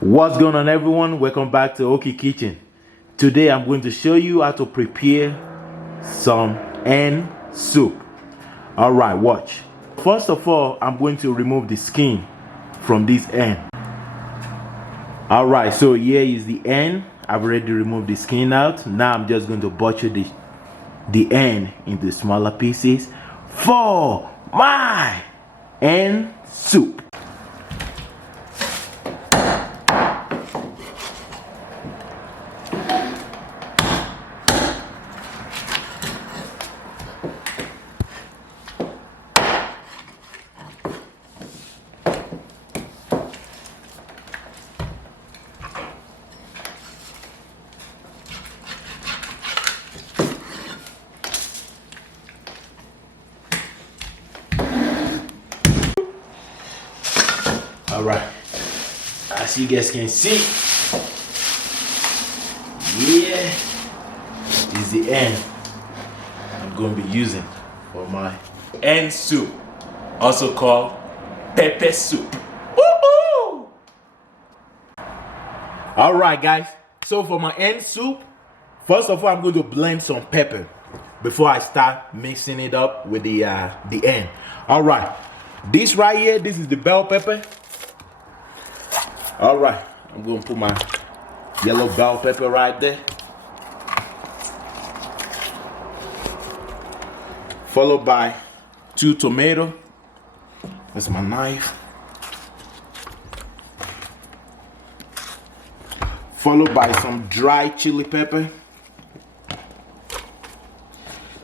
What's going on, everyone? Welcome back to Oki Kitchen. Today I'm going to show you how to prepare some hen soup. All right, watch. First of all, I'm going to remove the skin from this hen. All right, so here is the hen. I've already removed the skin out. Now I'm just going to butcher the hen into smaller pieces for my hen soup. All right, as you guys can see, here is the hen I'm going to be using for my hen soup, also called pepper soup. Woo-hoo! All right, guys, so for my hen soup, first of all, I'm going to blend some pepper before I start mixing it up with the hen. All right, this right here, this is the bell pepper. All right, I'm going to put my yellow bell pepper right there. Followed by 2 tomatoes. That's my knife. Followed by some dry chili pepper.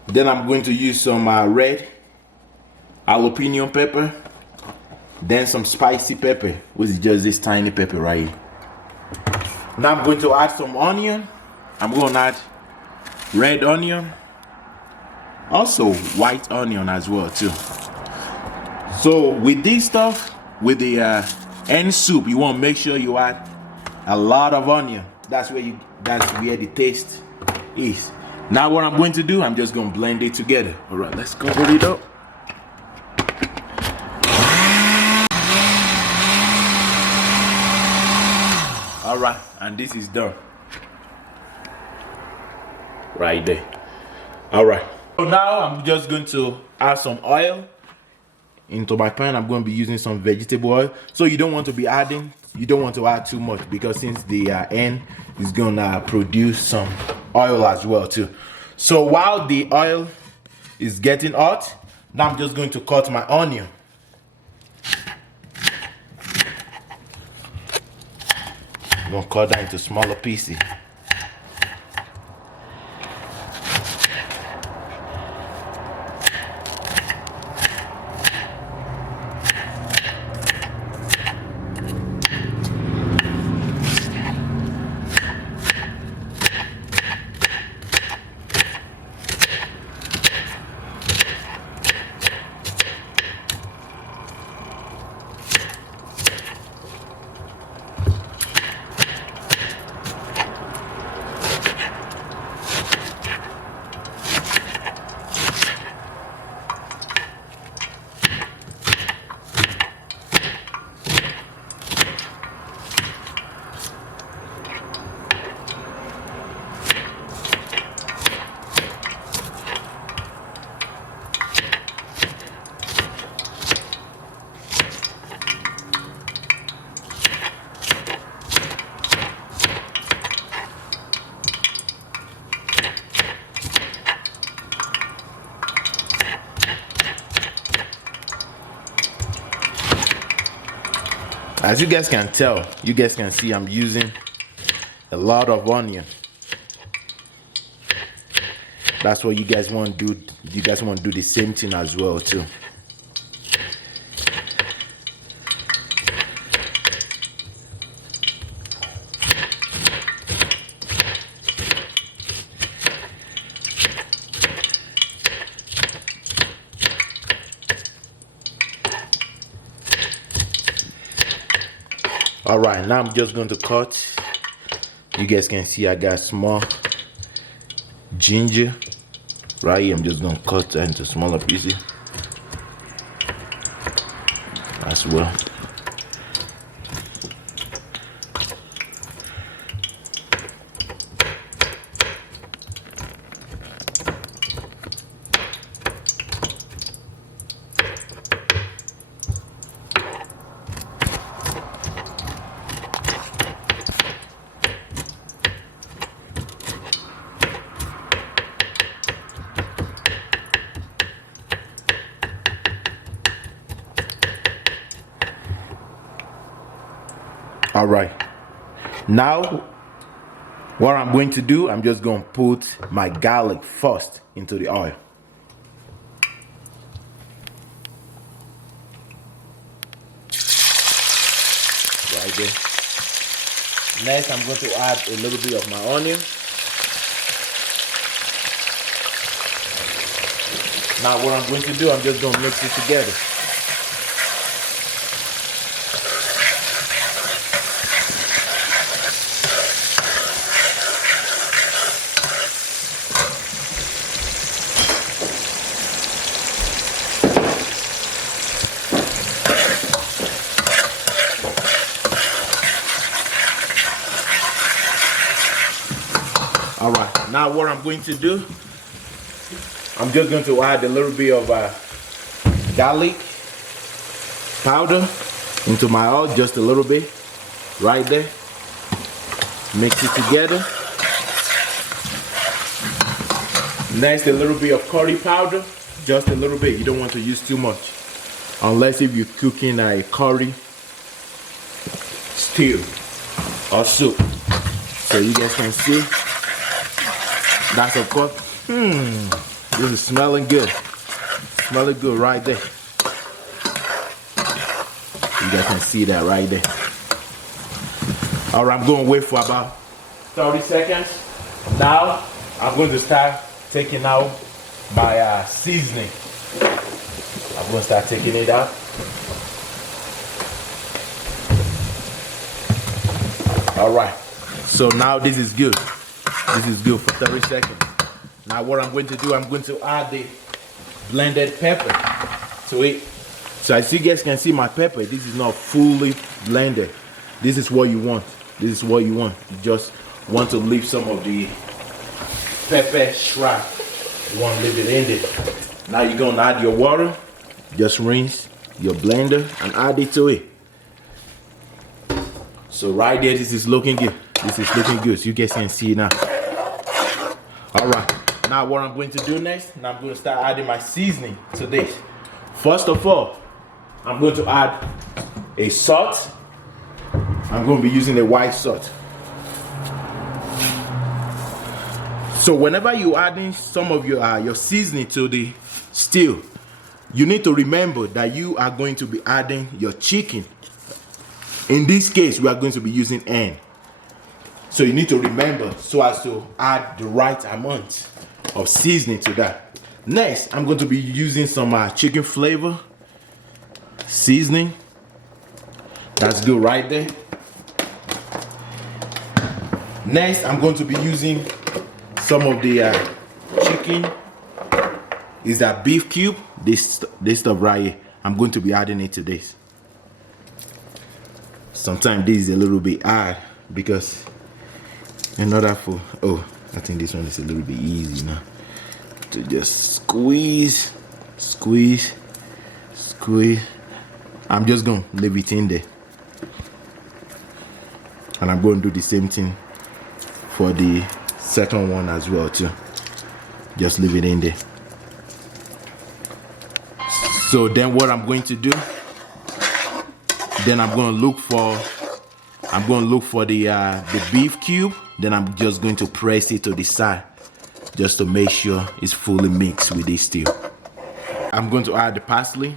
Then I'm going to use some red jalapeno pepper. Then some spicy pepper, which is just this tiny pepper right here. Now I'm going to add some onion. I'm going to add red onion, also white onion as well too. So with this stuff, with the hen soup, you want to make sure you add a lot of onion. That's where the taste is. Now what I'm going to do, I'm just going to blend it together. All right, let's cover it up. All right, and this is done right there. All right, so now I'm just going to add some oil into my pan. I'm going to be using some vegetable oil. So you don't want to add too much, because since the hen is gonna produce some oil as well too. So while the oil is getting hot, now I'm just going to cut my onion. I'm gonna cut that into smaller pieces. As you guys can tell, you guys can see I'm using a lot of onion. That's what you guys want to do. You guys want to do the same thing as well too. All right, now I'm just going to cut. You guys can see I got small ginger right here. I'm just going to cut that into smaller pieces as well. All right. Now, what I'm going to do, I'm just going to put my garlic first into the oil. Right there. Next, I'm going to add a little bit of my onion. Now, what I'm going to do, I'm just going to mix it together. All right, now what I'm going to do, I'm just going to add a little bit of garlic powder into my oil, just a little bit, right there. Mix it together. Next, a little bit of curry powder, just a little bit. You don't want to use too much, unless if you're cooking a curry stew or soup. So you guys can see. That's of course. This is smelling good. Smelling good right there. You guys can see that right there. All right, I'm going to wait for about 30 seconds. Now, I'm going to start taking out my seasoning. I'm going to start taking it out. All right. So now this is good. This is good for 30 seconds. Now what I'm going to do, I'm going to add the blended pepper to it. So as you guys can see, my pepper, this is not fully blended. This is what you want. This is what you want. You just want to leave some of the pepper shrap. You want to leave it in there. Now you're going to add your water. Just rinse your blender and add it to it. So right there, this is looking good. This is looking good. So you guys can see now. All right. Now what I'm going to do next, now I'm going to start adding my seasoning to this. First of all, I'm going to add a salt. I'm going to be using a white salt. So whenever you're adding some of your seasoning to the stew, you need to remember that you are going to be adding your chicken. In this case, we are going to be using HEN. So you need to remember so as to add the right amount of seasoning to that. Next, I'm going to be using some chicken flavor seasoning. That's good right there. Next, I'm going to be using some of the chicken. Is that beef cube? This stuff right here. I'm going to be adding it to this. Sometimes this is a little bit hard because in order for, I think this one is a little bit easy now. To just squeeze. I'm just going to leave it in there. And I'm going to do the same thing for the second one as well too. Just leave it in there. So then what I'm going to do, then I'm going to look for the beef cube. Then I'm just going to press it to the side just to make sure it's fully mixed with this stew. I'm going to add the parsley.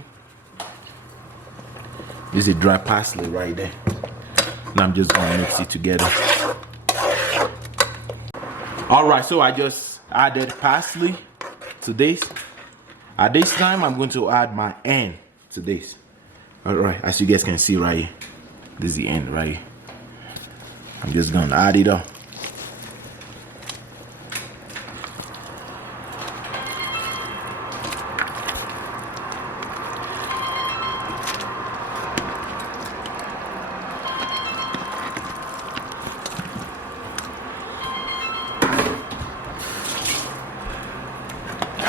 This is dry parsley right there. And I'm just going to mix it together. All right, so I just added parsley to this. At this time, I'm going to add my HEN to this. All right, as you guys can see right here, this is the HEN right here. I'm just going to add it up.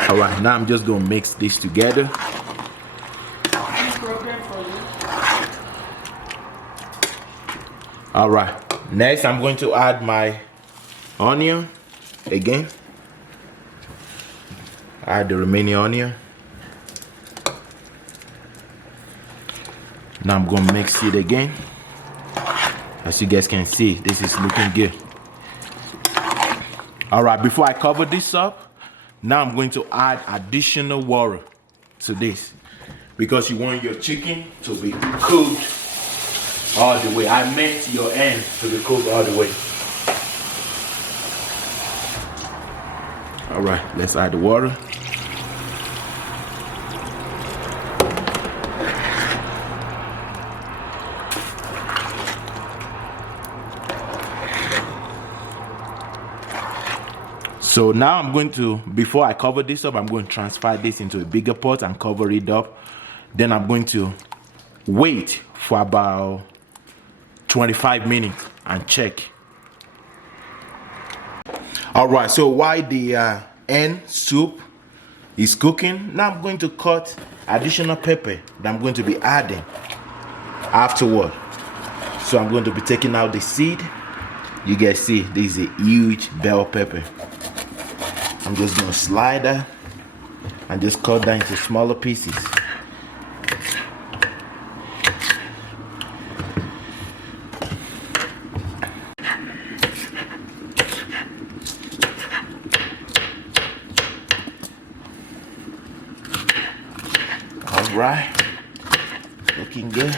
All right, now I'm just going to mix this together. All right, next I'm going to add my onion again. Add the remaining onion. Now I'm going to mix it again. As you guys can see, this is looking good. All right, before I cover this up, now I'm going to add additional water to this because you want your chicken to be cooked all the way. I meant your end to be cooked all the way. All right, let's add the water. So now I'm going to, before I cover this up, I'm going to transfer this into a bigger pot and cover it up. Then I'm going to wait for about 25 minutes and check. All right, so while the hen soup is cooking, now I'm going to cut additional pepper that I'm going to be adding afterward. So I'm going to be taking out the seed. You guys see, this is a huge bell pepper. I'm just going to slide that and just cut that into smaller pieces. All right, looking good.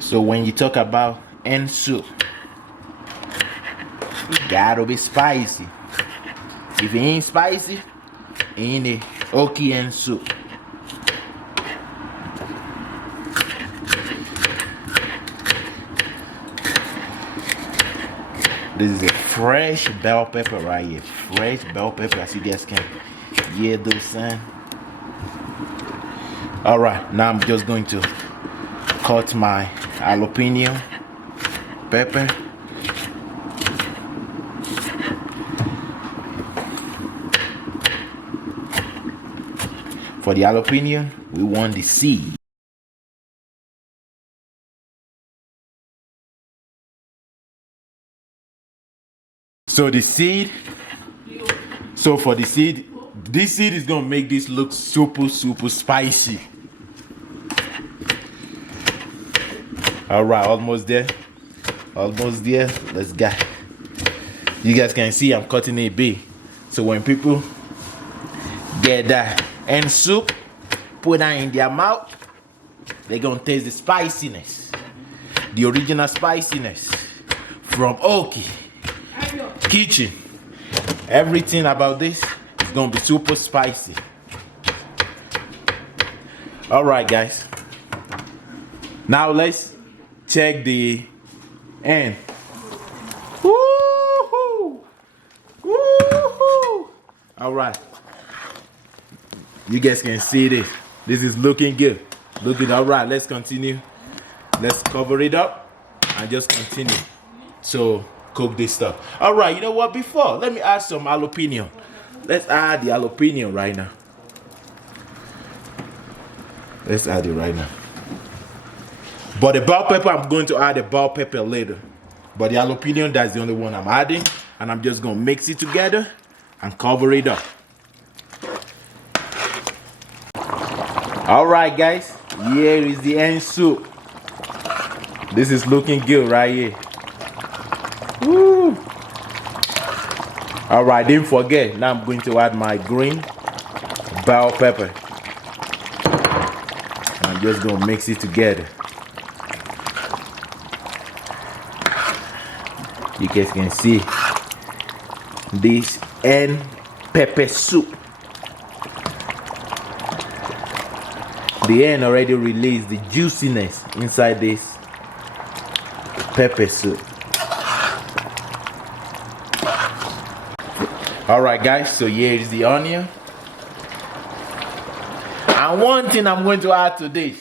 So when you talk about hen soup, it gotta be spicy. If it ain't spicy, it ain't a okay hen soup. This is a fresh bell pepper right here. Fresh bell pepper, as you guys can hear those sounds. All right, now I'm just going to cut my jalapeno pepper. For the jalapeno, we want the seed. So the seed, so for the seed, this seed is gonna make this look super spicy. All right, almost there. Almost there. Let's go. You guys can see I'm cutting it big. So when people get that hen soup, put that in their mouth, they're gonna taste the spiciness. The original spiciness from Oki Kitchen. Everything about this is gonna be super spicy. All right, guys. Now let's check the end. Woo-hoo! Woo-hoo! All right. You guys can see this. This is looking good. Looking all right. Let's continue. Let's cover it up and just continue. So cook this stuff. All right. You know what? Before, let me add some jalapeno. Let's add the jalapeno right now. Let's add it right now. But the bell pepper, I'm going to add the bell pepper later. But the jalapeno, that's the only one I'm adding. And I'm just going to mix it together and cover it up. All right, guys. Here is the hen soup. This is looking good right here. Woo! All right, didn't forget. Now I'm going to add my green bell pepper. I'm just going to mix it together. You guys can see this hen pepper soup. The hen already released the juiciness inside this pepper soup. All right, guys, so here is the onion. And one thing I'm going to add to this,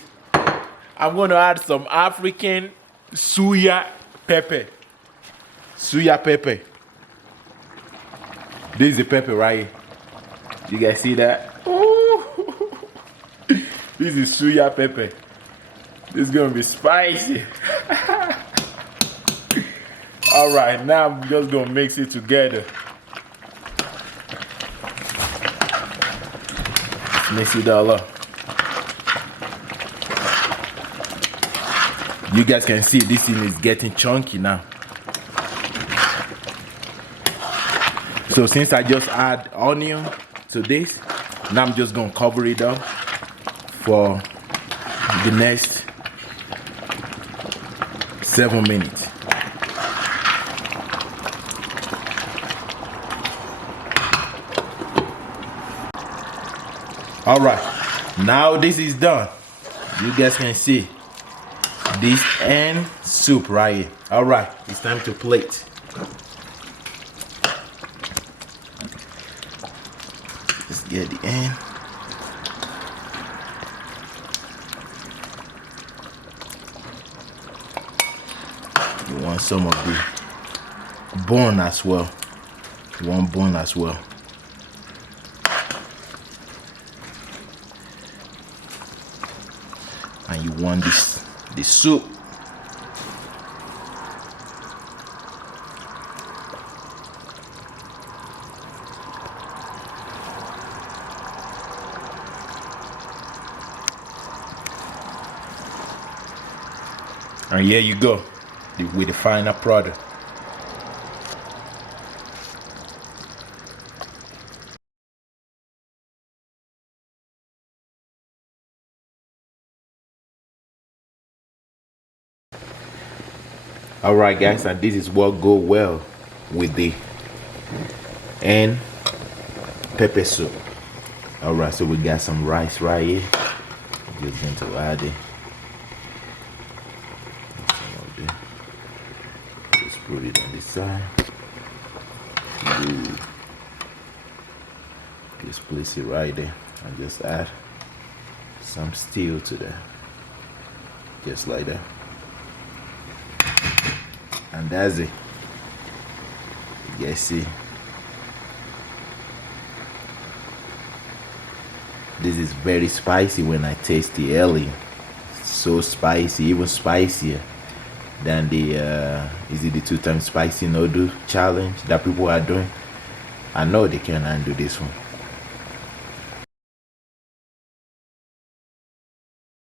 I'm going to add some African suya pepper. Suya pepper. This is the pepper right here. You guys see that? Ooh. This is suya pepper. This is gonna be spicy. All right, now I'm just gonna mix it together. Mix it all up. You guys can see this thing is getting chunky now. So since I just add onion to this, now I'm just gonna cover it up for the next 7 minutes. All right, now this is done. You guys can see this hen soup right here. All right, it's time to plate. Let's get the hen. You want some of the bone as well. You want bone as well. And you want the soup. And here you go with the final product. All right, guys, and this is what go well with the hen pepper soup. All right, so we got some rice right here. Just going to add it. Just put it on this side. Ooh. Just place it right there and just add some steel to that, just like that. And that's it. You guys see, this is very spicy when I taste the early. So spicy, even spicier than the is it the 2 times spicy noodle challenge that people are doing. I know they can handle this one.